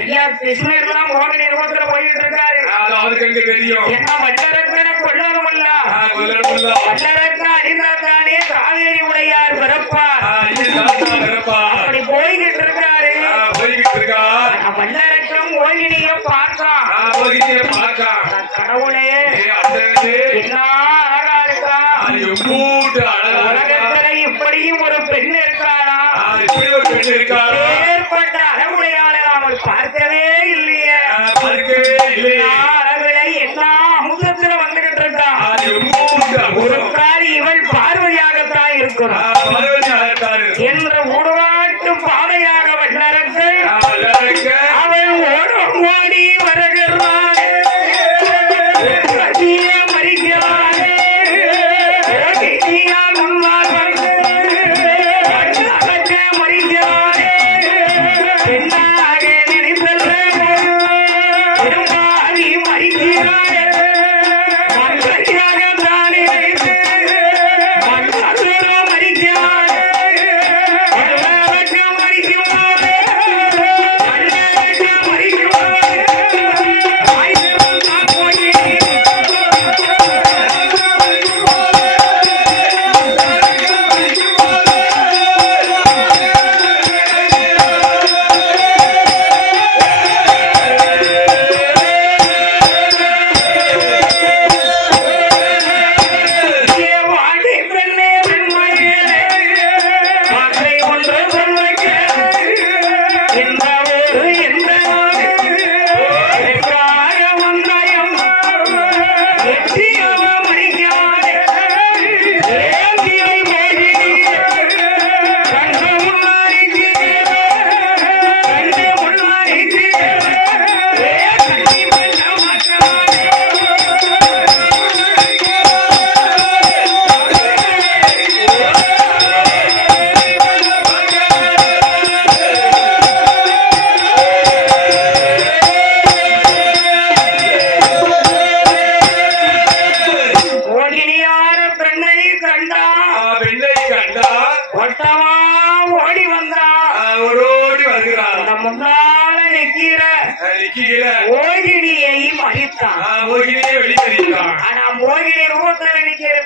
ஐயா கிருஷ்ணர் தான் மோகினி ரூபத்துல போயிட்டு இருக்காரு. அவருக்கு எங்க தெரியும்? என்ன வல்லரக்கனை கொல்லணும்ல, வல்லரக்க அறிந்தாத்தானே காவேரி உடையார் பிறப்பார். அப்படி போய்கிட்டு இருக்காரு. வல்லரக்கம் மோகினிய பார்க்கலாம். கடவுளே என்ன அழகா இருக்கா, உலகத்துல இப்படியும் ஒரு பெண் இருக்காளா? ஏற்பட்ட அழகுடையாளை நாமல் பார்க்கவே இல்லையே. அளவுல என்ன அமுதத்துல வந்துகிட்டு இருக்கா. ஒரு காரி இவள் பார்வையாகத்தான் இருக்கிறார் என்ற உருவாட்டு பாதையாக வல்லரக்கன் அவள் ஓடி வருகிறாள்.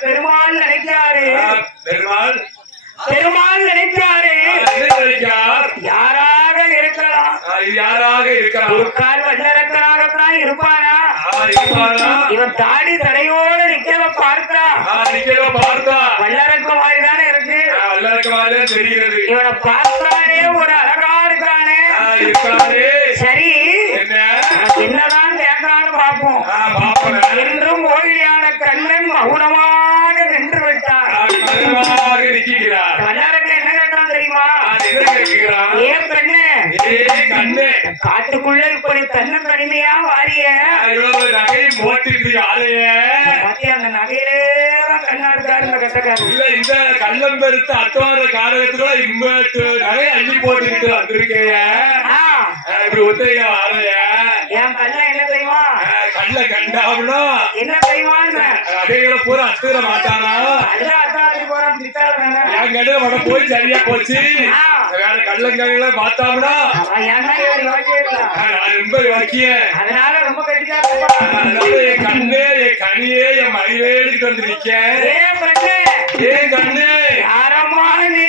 பெருமாள் நினைக்கிறாரு. பெருமாள் நினைக்கிறாரு யாராக இருக்கலாம், ஒரு கால் வல்லரக்கனாகத்தான் இருப்பானா? இவன் தாடி தடையோடு நிக்கல பார்த்தா வல்லரக்க மாதிரிதானே இருக்கு. இவனை பார்த்தானே ஒரு அழகா இருக்கானே. சரி என்னதான் கேட்கலான்னு பார்ப்போம் என்று மோகினியான கண்ணன் மௌனமாக நின்று விட்டார். வல்லரக்க என்ன கேட்டான் தெரியுமா? ஏன் கண்ணு காட்டுக்குள்ள இப்படி தன்ன தனிமையா வாரிய அந்த நகையிலே கண்ணா இருக்காரு. இந்த கட்டக்காரு இந்த கள்ளம் பெருத்த அட்டவார காரகத்துல இம்மட்டு நகை அள்ளி போட்டுக்கிட்டு வந்திருக்கேன். இப்படி ஒத்தைய ஆலைய என் கண்ண என்ன தெரியுமா? கண்ண கண்டாவனா என்ன தெரியுமா? நகைகளை பூரா அத்துற மாட்டானா? என் கடையில மட போய் சரியா போச்சு. வேற கள்ளங்கைகளை பார்த்தாம்னா ரொம்ப வாக்கிய. அதனால ரொம்ப என் கண்ணே என் கனியே என் மயிலே எடுத்துட்டு வந்து நிக்கேன். ஏன் கண்ணு யாரம்மா நீ?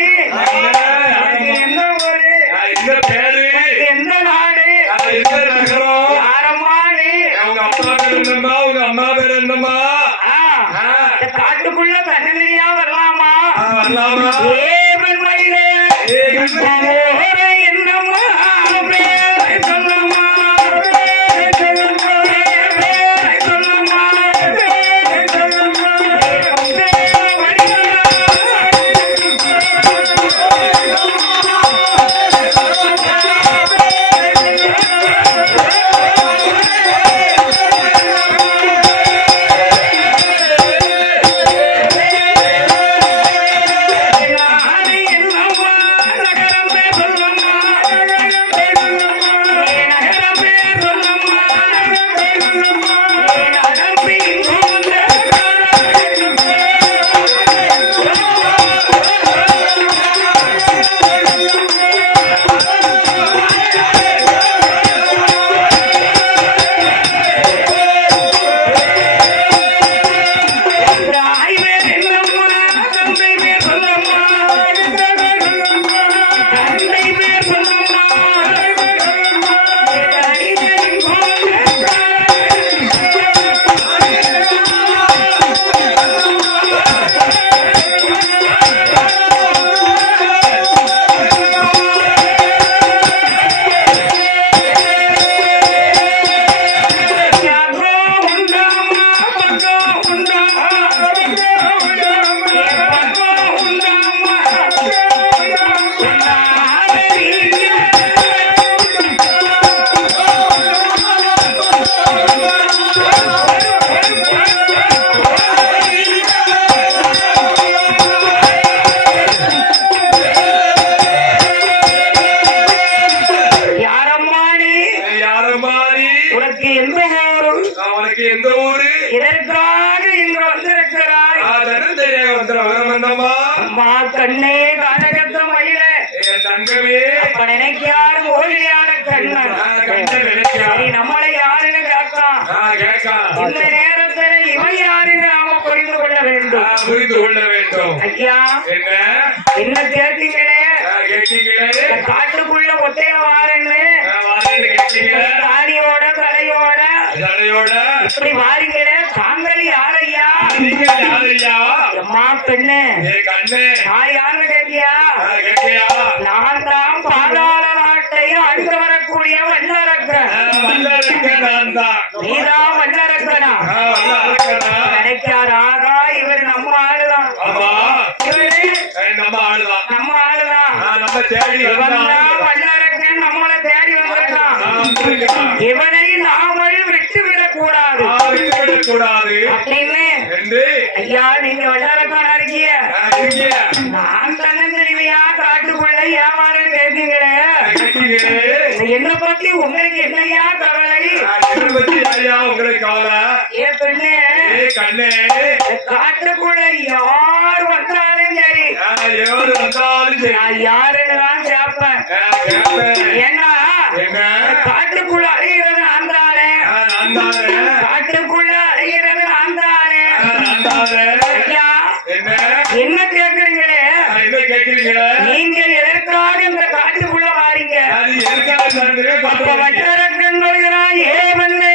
என்ன ஊரு? என்ன பேரு? எந்த நாடு? என்ன நகரம்? யாரம்மா நீ? உங்க அப்பா பேர் என்னம்மா? உங்க அம்மா பேர் என்னம்மா? காட்டுக்குள்ள தனியா வரலாமா? வரலாமா? ஏவன் மயிலே என்னம்மா பேரை சொல்லம்மா. உனக்கு எந்த ஊரு? உனக்கு எந்த ஊரு? இதற்காக இங்கு வந்திருக்கிறாய்? தன்னந்தனியாக வந்தம்மா. அம்மா கண்ணே கானகத்த மயில என் தங்கமே. அப்ப நினைக்காரு ஓடியான கண்ணன். கண்ணன் நினைக்காரு. நீ நம்மளை யாருன்னு கேட்கான். இந்த நேரத்துல இவன் யாருன்னு நாம புரிந்து கொள்ள வேண்டும். புரிந்து கொள்ள வேண்டும். ஐயா என்ன என்ன கேட்டீங்களே? கேட்டீங்களே? காட்டுக்குள்ள ஒத்தைய வாரன்னு கேட்டீங்களே? தாடியோட தலையோட தலையோட இப்படி வாரீங்களே, தாங்கள் யாரையா? நீங்க யாரையா? அம்மா பெண்ணு கண்ணு நான் யாருன்னு கேட்டியா? கேட்டியா? நான் தான் பாதாள நாட்டையும் அடுத்து வரக்கூடிய வல்லரக்கன். வல்லரக்கன் நான் தான். நீதான் வல்லரக்கனா? நினைக்காராகா இவர் நம்ம ஆளுதான். ஆமா இவரு நம்ம ஆளுதான். நம்ம ஆளுதான். நம்ம தேடி வல்லரக்கன் நம்மளை தேடி வந்திருக்கான். இவனை நாமல் விட்டுவிடக் கூடாது. விட்டுவிடக் கூடாது அப்படின்னு ஐயா நீங்க வல்லரக்கனா இருக்கீங்க. நான் தன்னை தெரிவியா காட்டுக்குள்ள ஏமாறன்னு கேட்கீங்களே, என்ன பத்தி உங்களுக்கு என்னையா கவலை? உங்களுக்கு கவலை? ஏ பெண்ணே கண்ணே காட்டுக்குள்ள யார் வந்தாலும் சரி, யார் வந்தாலும் சரி, நான் யாருன்னு தான் கேட்பேன். ஏன்னா காட்டுக்குள்ள அழிகிறது நான் தானே. காட்டுக்குள்ள அழிகிறது நான் தானே. ஐயா என்ன கேட்கறீங்களே? நீங்க எதற்காக இந்த காட்டுக்குள்ள வாரீங்க? வட்டரக்கன் வருகிறான். ஏ வந்து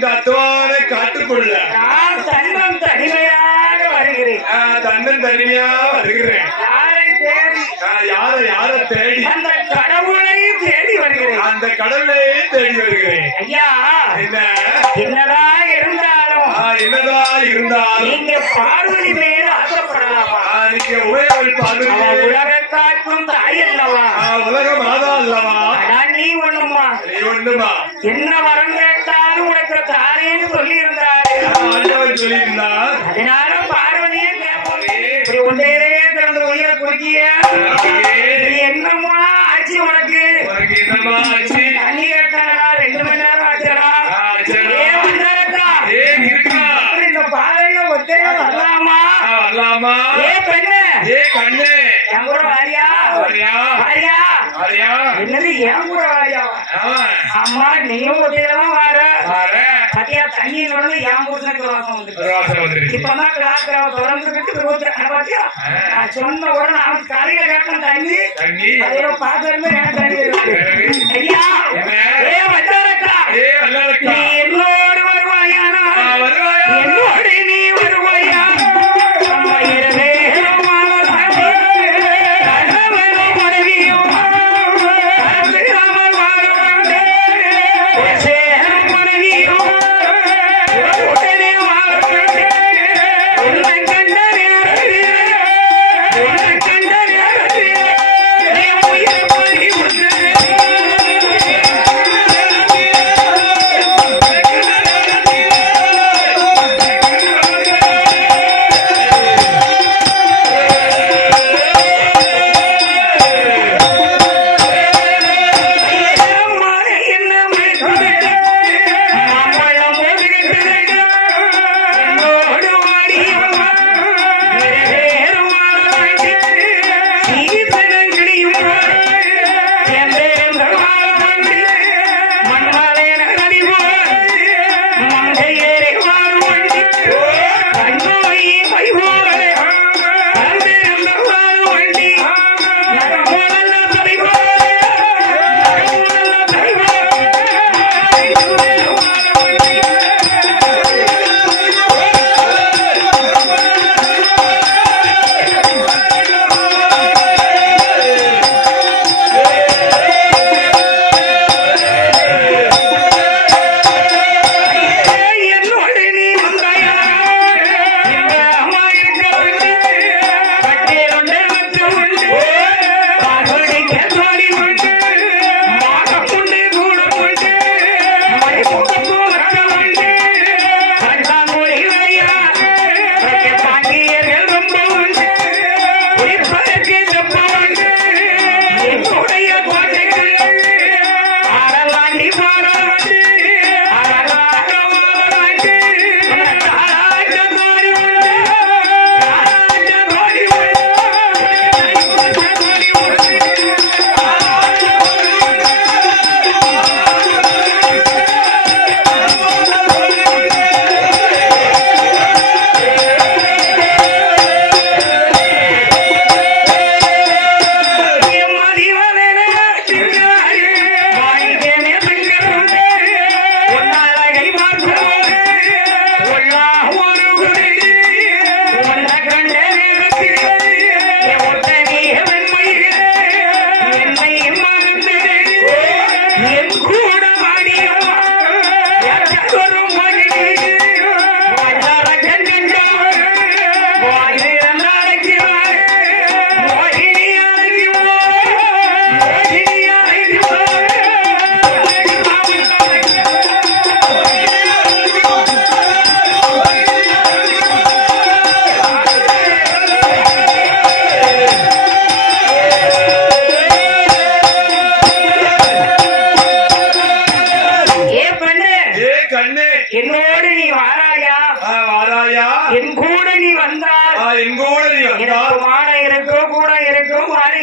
12 காட்டுக்குள்ள நான் தன்னம் தனிமையாக வருகிறேன். தன்னன் தனிமையா வருகிறேன். யாரை தேடி? யாரை தேடி? அந்த தேடி வருகிறேன். ஐயா என்ன என்னதான் இருந்தாலும் என்னதான் இருந்தாலும் நீங்க பார்வதி மேல ஆசைப்படலாமா? நீங்க உபயோக பார்வதி உலகத்தாக்கும் தாய் அல்லவா? உலக மாதா அல்லவா? நீ ஒண்ணுமா? நீ ஒண்ணுமா? என்ன வரம் கேட்டாலும் உனக்கு தாரேன்னு சொல்லி இருந்தாரு. சொல்லியிருந்தார். அதனால பார்வதியே கேட்போம். இப்படி ஒன்றே திறந்து உயிரை குறுக்கிய என்னம்மா ஆச்சு உனக்கு? என்னமா ஆச்சு? தண்ணி கேட்டாரா? 2 மணி நேரம் ஆச்சடா. இருக்கா இந்த பாதையில ஒத்தையில வரலாமா? வரலாமா? பெண்ணு கண்ணு என் கூட வாரியா? வாரியா? என்னது என் கூட வாரியா? அம்மா நீயும் ஒத்தையிலதான் வார பத்தியா தண்ணி வந்து என் புருஷனுக்கு வாசம் வந்து இப்பதான் கிளாஸ்ல தொடர்ந்துகிட்டு பாத்தியா சொன்ன உடனே அவன் காலையில கேட்டான் தண்ணி அதோட பாத்திரமே எனக்கு தண்ணி. ஐயா நீ என்னோடு வருவாயானா? என்னோடு நீ வருவாயா?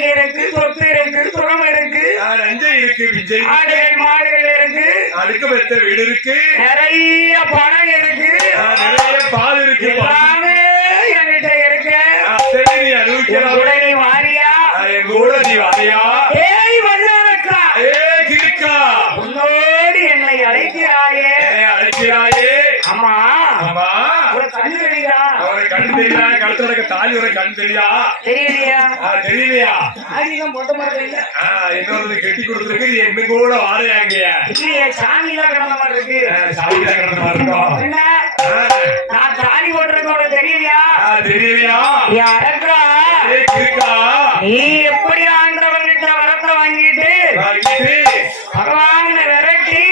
இருக்கு, சொத்து இருக்கு, சுகம் இருக்கு, நஞ்சை இருக்கு, விஜய் ஆடுகள் மாடுகள் இருக்கு, அடுக்கு பெற்ற வீடு இருக்கு, நிறைய பணம் இருக்கு, நிறைய பால் இருக்கு, எல்லாமே என்கிட்ட இருக்கு. சரி, நீ அனுபவிக்கலாம். நீ வாரியா? என் கூட நீ வாரியா? ஏய் வந்தாரக்கா, ஏய் கிரிக்கா, உன்னோடு என்னை அழைக்கிறாயே. அழைக்கிறாயே. அம்மா ஆமா, ஒரு கண்ணு தெரியுதா? அவரை கண்டு தெரியல. கழுத்தடக்க தாலி வர கண் தெரியா தெரியலையா? தெரியலையா? தாலிதான் போட்ட மாதிரி இல்ல. இன்னொரு கெட்டி கொடுத்துருக்கு நீ என்ன கூட வாழையாங்கயா இல்லையே, சாமிதான் கிடந்த மாதிரி இருக்கு. சாமிதான் கிடந்த மாதிரி இருக்கும். என்ன நான் தாலி போட்டிருக்கோம் தெரியலையா? தெரியலையா? யாருக்கா இருக்கா? நீ எப்படி ஆண்டவன்கிட்ட வரத்தை வாங்கிட்டு பகவான விரட்டி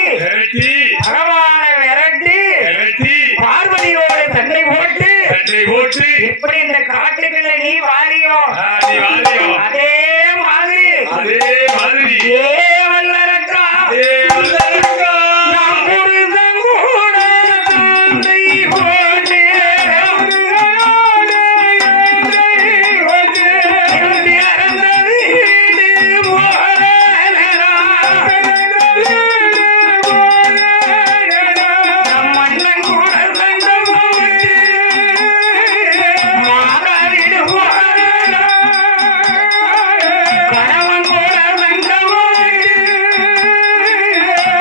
பகவான விரட்டி பார்வதியோட சண்டை போட்டு எப்படி இந்த காட்டுக்குள்ள நீ வாரியோ அதே மாதிரி ஏ வல்லரக்கா நான் புருஷன் கூட சண்டை போட்டு இறந்த வீடு போல மன்னன் கூட சண்டை போட்டு மாதா வீடு போல கணவன் கூட சண்டை போட்டு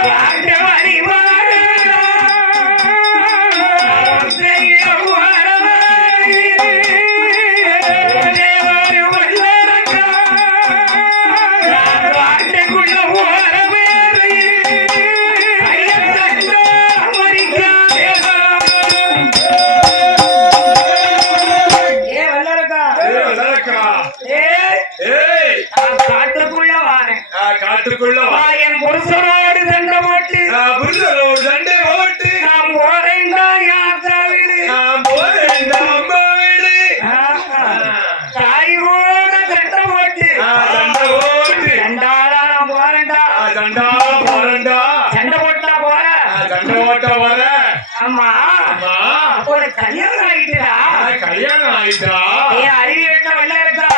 காட்டு அறிவார காட்டுக்குள்ள போற வேறு காட்டுக்குள்ள வாரேன் காட்டுக்குள்ள என் புருஷனோடு சண்டை போட்டு சண்டை போட்டு நான் போறேன்டா யாத்தா வீடு அம்மா வீடு தாயோட சண்டை போட்டு சண்டை போட்டு சண்டாளா நான் போறேன்டா சண்டா போறண்டா சண்டை போட்டா போற சண்டை ஓட்ட வர அம்மா அம்மா ஒரு கல்யாணம் ஆயிட்டுடா கல்யாணம் ஆயிட்டா ஏன் அறிவி வேட்டா வெள்ள இருக்கா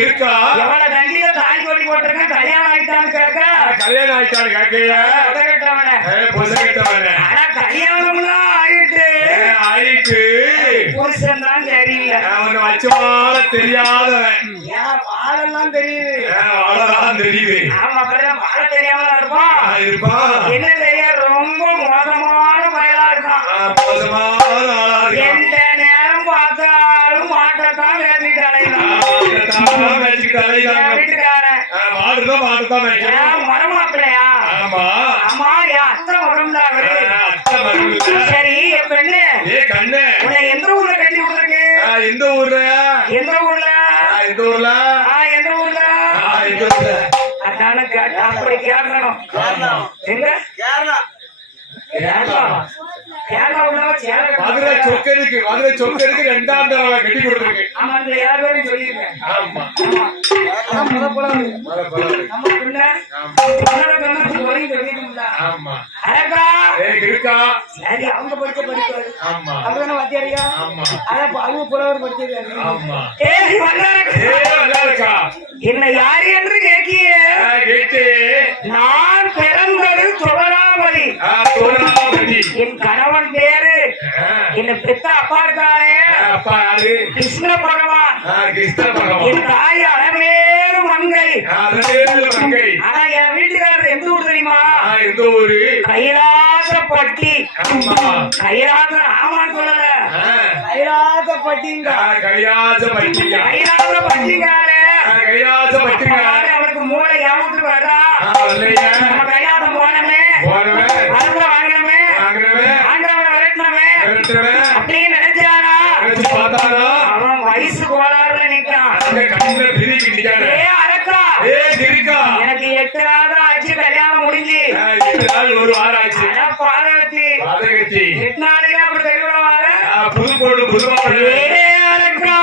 இருக்கா எவ்வளவு தண்டியில தாலி கொடி போட்டிருக்கேன் கல்யாணம் ஆயிட்டான்னு கேட்க கல்யாணம் ஆயிட்டாரு கேட்கைய கேட்டவன புசகிட்டவன ஆனா கல்யாணம்லாம் ஆயிட்டு ஆயிட்டு புருஷன் தான் தெரியல அவன் வச்சவாட தெரியாதவன் ஏன் வாழெல்லாம் தெரியுது அவ்வளவுதான் தெரியுது ஆமா அப்படிதான் வாழ தெரியாம இருப்பான் இருப்பான் என்ன செய்ய ரொம்ப மோசமான பயலா இருக்கான் மோசமான ஆளா இருக்கான் எந்த நேரம் பார்த்தாலும் மாட்டத்தான் வேண்டிட்டு அலைகிறான் வீட்டுக்காரன் மாடுதான் மாடுதான் ஏன் மரமாப்பிள்ளையா ஆமா ஆமா என் அத்தை உடம்புல அவரு அத்தை மருமக சரி என் பெண்ணு கண்ணு உன்னை எந்த ஊர்ல கட்டி விட்டுருக்கு எந்த ஊர்ல எந்த ஊர்ல எந்த ஊர்ல எந்த ஊர்ல எந்த ஊர்ல அதான கேட்ட அப்படி கேட்கணும் எங்க கேரளா கேரளா உள்ளவ மதுரை சொக்கருக்கு ரெண்டாம் தடவை கட்டி கொடுத்துருக்கு ஆமா இந்த யாரும் சொல்லியிருக்கேன் ஆமா நம்ம பிள்ளை ஆமா அழகா இருக்கா சரி அவங்க படிச்ச படிப்பாரு ஆமா அவதான வாத்தியாரியா ஆமா அதான் அவங்க புலவர் படிச்சிருக்காரு ஆமா ஏய் நல்லா இருக்கா என்ன யாரு என்று கேட்கிய கேட்டு நான் பிறந்தது சுவராமதி என் கணவன் பேரு என்ன பெத்த அப்பா இருக்காரே அப்பா யாரு கிருஷ்ண பகவான் கிருஷ்ண பகவான் என் தாய் அறவேறு மங்கை ஆனா என் வீட்டுக்காரர் எந்த ஊர் தெரியுமா எந்த ஊரு கைலாசப்பட்டி கைலாசம் ஆமான்னு சொல்லல கைலாசப்பட்டிங்க கைலாசப்பட்டிங்காரே அவனுக்கு மூளை ஏமாத்து வரா நம்ம கைலாசம் போனமே அதுல வாங்கினமே ஆண்டவன் விரட்டினமே அப்படின்னு நினைச்சானா அவன் வயசு கோளாறுல நிக்கிறான் ஏ அரக்கா எனக்கு 8 நாள் தான் ஆச்சு கல்யாணம் முடிஞ்சு ஒரு வாரம் ஆச்சு பாதகத்தி 8 நாளைக்கு அப்படி தெளிவா வர புதுக்கோடு புதுவாடு அரக்கா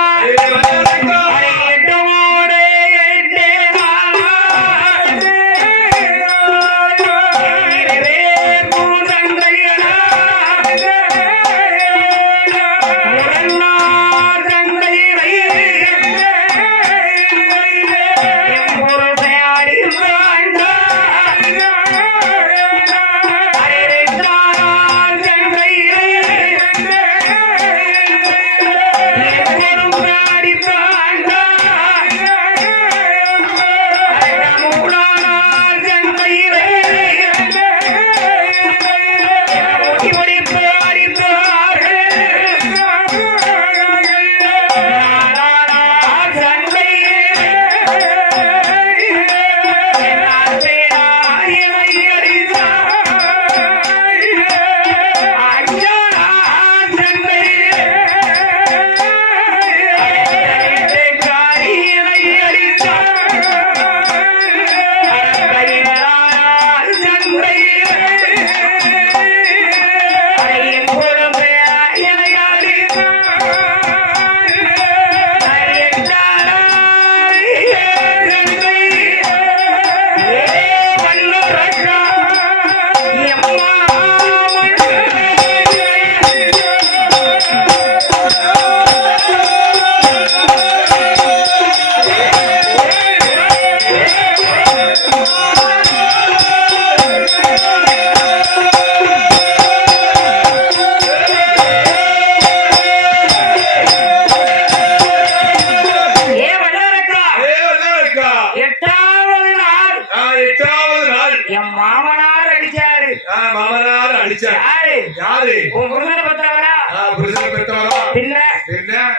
என் மாமனார் அடிச்சாரு. மாமனார் அடிச்சாரு. யாரு? யாரு? உன் புருஷனை பெற்றவரா? புருஷனை பெற்றவரா? பின்ன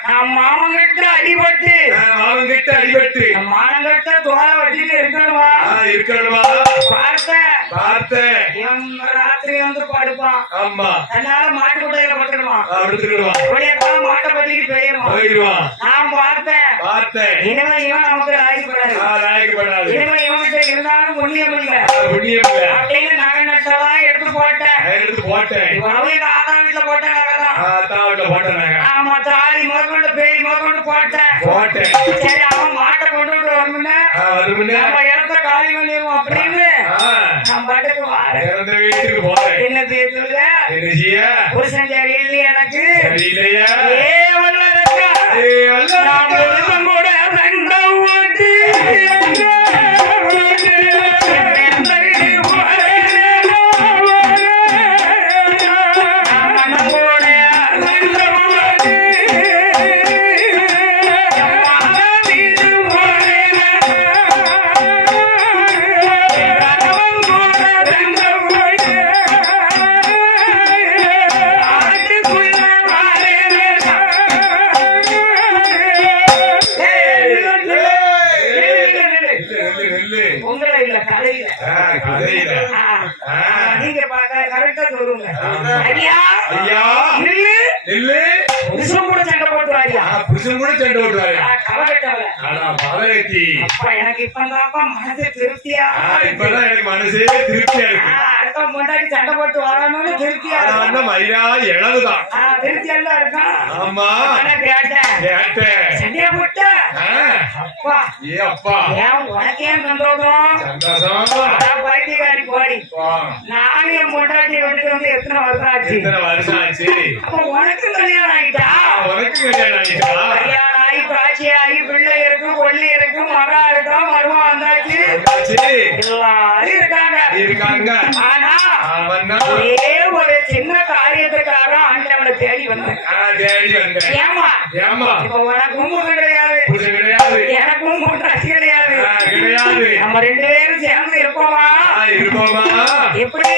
நான் மாமன் கிட்ட அடிபட்டு மாமன் கிட்ட அடிபட்டு மானம் கிட்ட தோலை வச்சுட்டு இருக்கணுமா? இருக்கணுமா? பார்த்தேன். என் ராத்திரி வந்து படுப்பான். ஆமா. அதனால மாட்டு குட்டையில படுத்துடுவான். மாட்டை பத்திக்கு போயிடுவான். நான் பார்த்தேன். இனிமே இவன் நமக்கு லாய்க்கப்படாது. இனிமே இவன் கிட்ட இருந்தாலும் புண்ணியம் இல்ல அப்படின்னு நகை நட்டெல்லாம் எடுத்து போட்டேன். இவ்வளவு எங்க ஆத்தா வீட்டுல போட்டேன். ஆமா, தாலி முதற்கொண்டு பேய் முதற்கொண்டு போட்டேன். சரி, அவன் மாட்டை கொண்டு வரணும்னு நம்ம இடத்த காலி பண்ணிடுவோம் அப்படின்னு நான் பாட்டுக்கு வீட்டுக்கு போறேன். என்ன சொல்லுங்க? புருஷன் சரி இல்லையா? எனக்கு கூட ரெண்டை ஓட்டு நீங்க கரெக்டா சொல்லுங்க. ஐயா புருஷன் கூட சண்டை போட்டுவாரியா? எனக்கு இப்பதாப்பா மனசு திருப்தியா. எனக்கு மனசே திருப்தியா இருக்கு. அடுத்த முன்னாடி சண்டை போட்டு வரணும்னு திருப்தியா இழவுதான் திருப்தியா இருக்கா? ஆமா. கேட்டேன். சண்டையா போட்ட அப்பா ஏன் உனக்கு ஏன் சந்தோஷம்? பைத்தியக்காரி போடி. நானும் என் முன்னாடி வந்து எத்தனை வருஷம் ஆச்சு? அப்ப உனக்கு கல்யாணம் ஆயிட்டா? கல்யாணம் ஆகி காட்சியாகி பிள்ளை இருக்கும், கொள்ளி இருக்கும், மகா இருக்கும், மருமம் வந்தாச்சு, எல்லாரும் இருக்காங்க. ஆனா ஒரே ஒரு சின்ன காரியத்துக்காக ஆண்டவனை தேடி வந்தேன். ஏமா இப்ப உனக்கும் கிடையாது, எனக்கும் ரசி கிடையாது. நம்ம ரெண்டு பேரும் சேர்ந்து இருப்போமா? எப்படி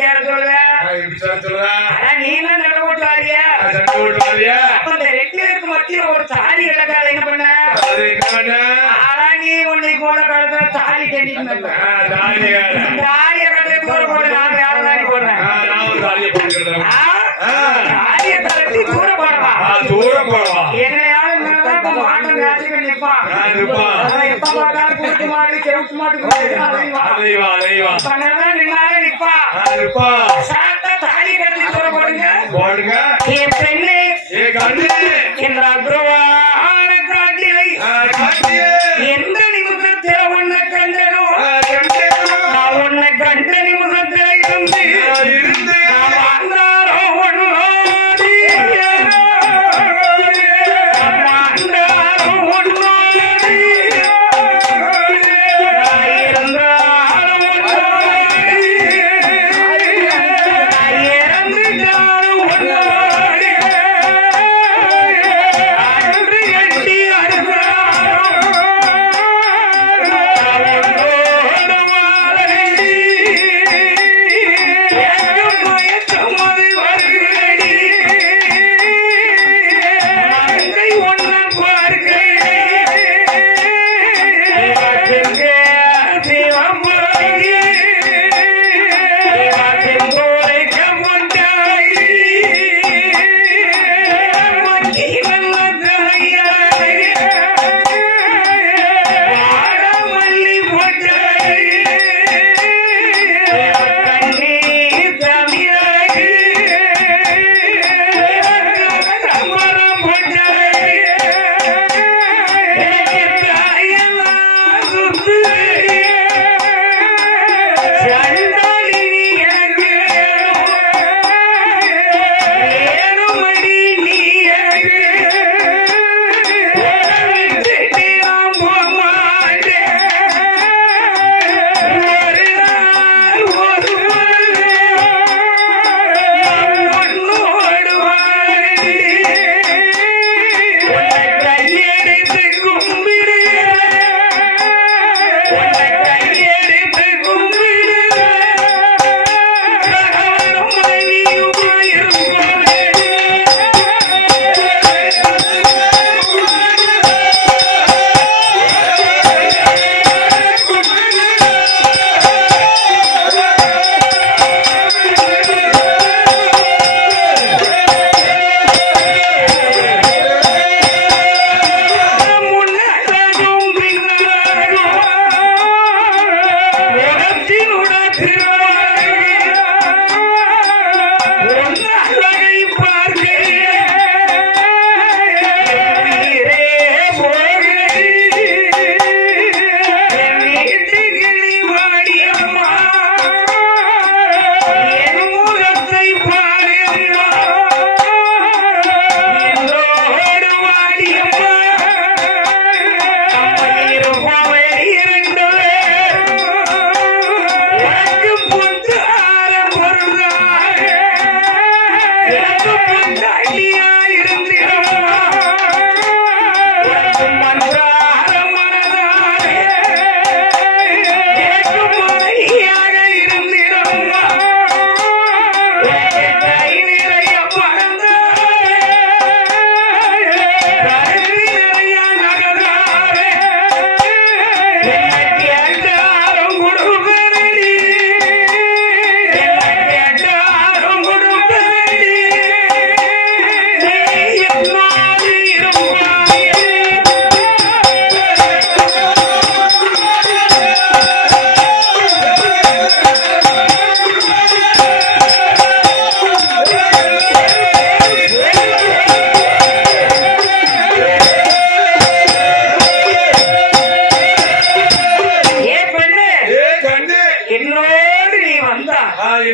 சேர சொல்லுவ? நீ தான் சண்டை போட்டு வாரியா? அப்ப இந்த ரெண்டு பேருக்கு மத்திய ஒரு தாலி இழக்காத என்ன பண்ண? ஆனா நீ உன்னை போல காலத்துல தாலி கட்டிட்டு தாலிய கட்டி தூர போடு. நான் வேற தாலி போடுறேன். தாலிய கட்டி தூர போடுவா. என்னையாவது மாட்டம் ராஜிக்கு நிற்பான். எப்ப பார்த்தாலும் கூட்டு மாட்டு செவுட்டு மாட்டு நிற்பா. சாத்தா தாலி கட்டி தூர போடுங்க. என் பெண்ணு என்ற அக்ரவான காட்டியை எந்த நிமிஷத்தில் உன்னை கண்டனோ நான் உன்னை கண்ட நிமிஷத்தில் இருந்து நான் வாழ்ந்தாரோ ஒன்னோடி இறந்தாலும் ஒன்னோடி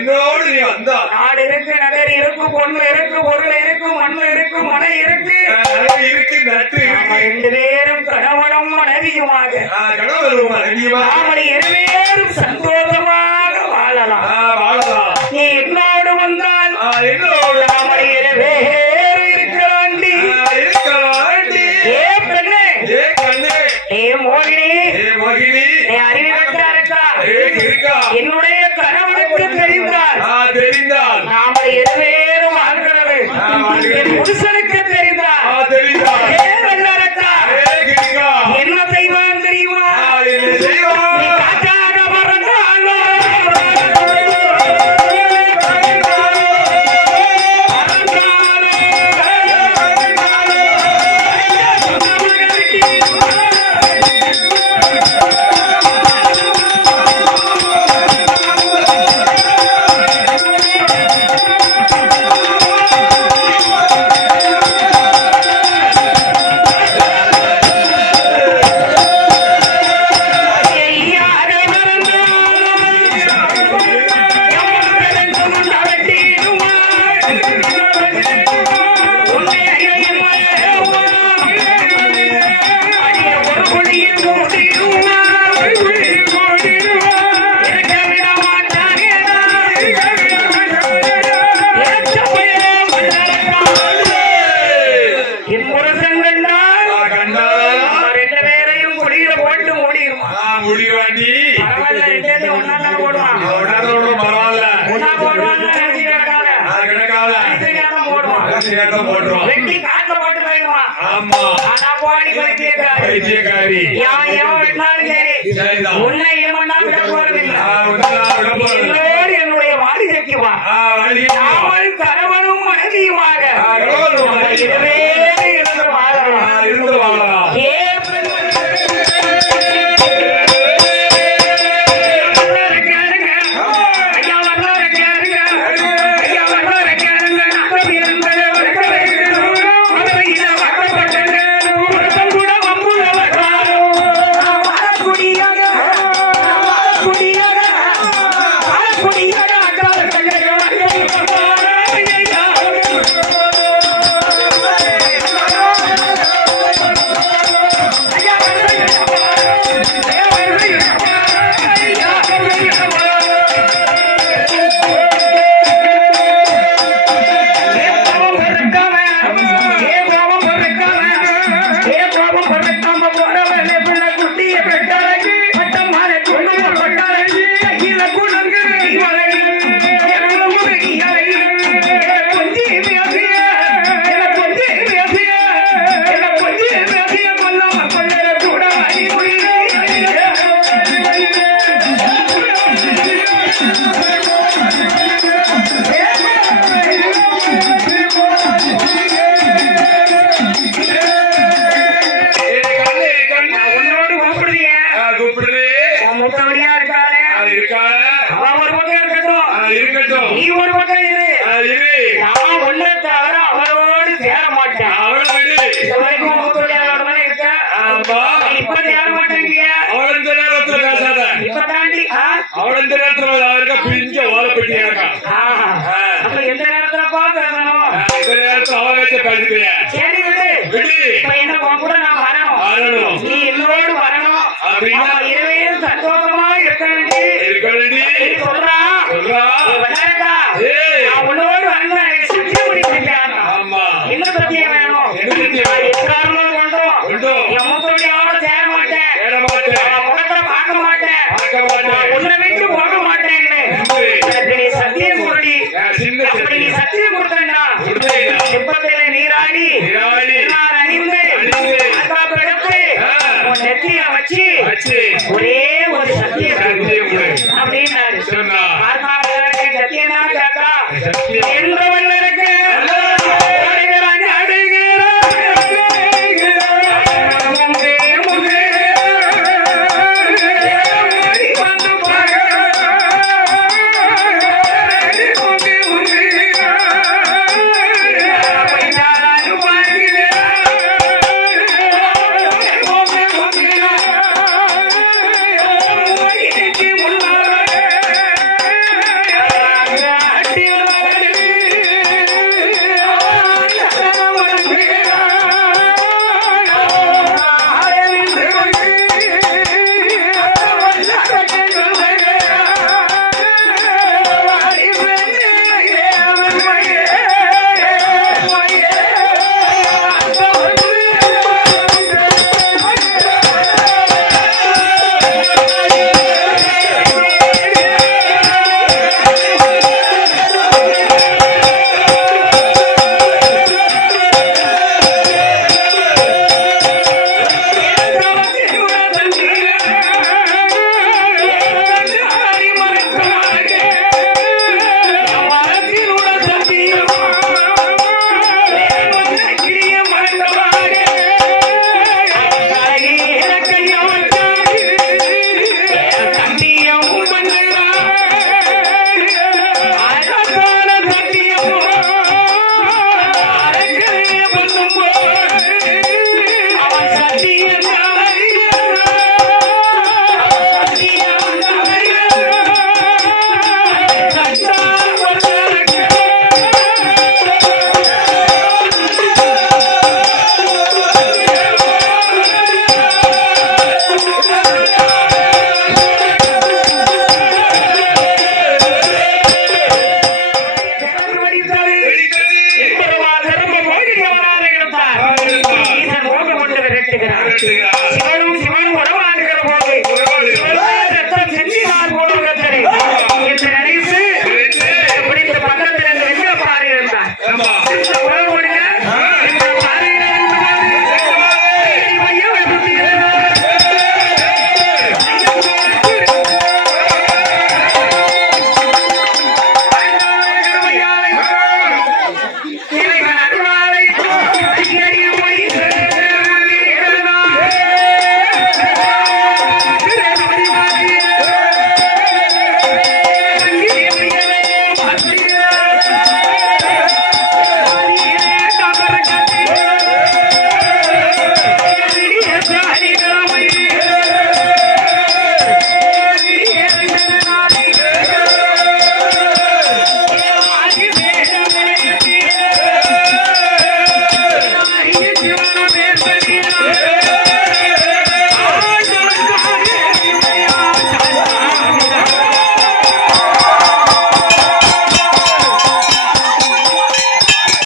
என்னோடு நீ வந்தா நாடு இருக்கு, நகர் இருக்கு, பொண்ணு இருக்கு, பொருள் இருக்கு, மண்ணு இருக்கு, மனை இருக்கு. அழகு இருக்கு, நட்டு நாம இருக்கு. 2 பேரும் கணவனும் மனைவியுமாக கணவர் மனைவியுமா நாம 2 பேரும் சந்தோஷமாக வாழலாம். வாழலாம். நீ என்னோடு வந்தால் என்னோடு நாம 2 பேரும் இருக்கலாண்டி. இருக்கலாண்டி. ஏ பெண்ணே, ஏ கண்ணே, ஏ மோகினி, ஏ மகிழி, ஏ அறிவிக்கா இருக்கா, இருக்கா. என்னுடைய கணவனுக்கு தெரிந்தால் தெரிந்தால் நாம 2 பேரும் வாழ்கிறது. என் புருஷனுக்கு தெரிந்தால் தெரிந்தால் ஏ வெள்ளரக்கா, இருக்கா. என்ன செய்வான் தெரியுமா? என்ன செய்வான்? நீ காற்றாக பறந்தாலோ, முடிவாண்டி ஒன்னா போடுவான், பரவாயில்ல. ஒன்னா போடுவான்னு நினைச்சுக்காத. போட்டுருவான். போட்டுருவான். வெட்டி காட்டுல போட்டு போயிடுவான். ஆமா. ஆனா போடி பைத்தியக்காரி. பைத்தியக்காரி. எவன் வெட்டினாலும் சரி, சரிதான். உன்னை ஏமன்னா விட போறதில்லை. விட போறது. எல்லோரும் என்னுடைய வாடிக்கைக்கு வா. நாமல் கணவனும் மனைவியுமாக கணவனும் மனைவியும். 2 பேரும் இருந்து வாழலாம். இருந்து வாழலாம். ஏ இருக்கட்டும். நீ ஒரு பக்கம் இரு. நான் ஒண்ணு தவிர அவளோடு சேர மாட்டேன். அவளை விடு. இது வரைக்கும் மூத்தோடியாரோட தானே இருக்க. இப்ப சேர மாட்டேங்கிய. அவள் இந்த நேரத்துல பேசாத. இப்ப தாண்டி அவள் இந்த நேரத்துல இருக்க பிஞ்ச ஓலப்பட்டியா இருக்கா. அப்ப எந்த நேரத்துல பேசணும்? இந்த நேரத்துல அவ வச்சு பேசுறிய. சரி விடு. இப்ப என்ன உன் கூட நான் வரணும். நீ என்னோடு வரணும். அப்படின்னா 2 பேரும் சந்தோஷமா இருக்க வேண்டி சொல்றா. நான் உன்னோடு வந்து சத்தியம் பண்ணிருக்கேன். என்ன சத்தியம் வேணும்? எக்காரணம் கொண்டும் என் மூத்தோடியோட சேர மாட்டேன். முகத்துல பார்க்க மாட்டேன். உன்னை விட்டு போக மாட்டேன். நீ சத்தியம் கொடுடி. அப்படி நீ சத்தியம் கொடுத்தா செப்பத்தில நீராடி அணிந்து நெத்திய வச்சு ஒரே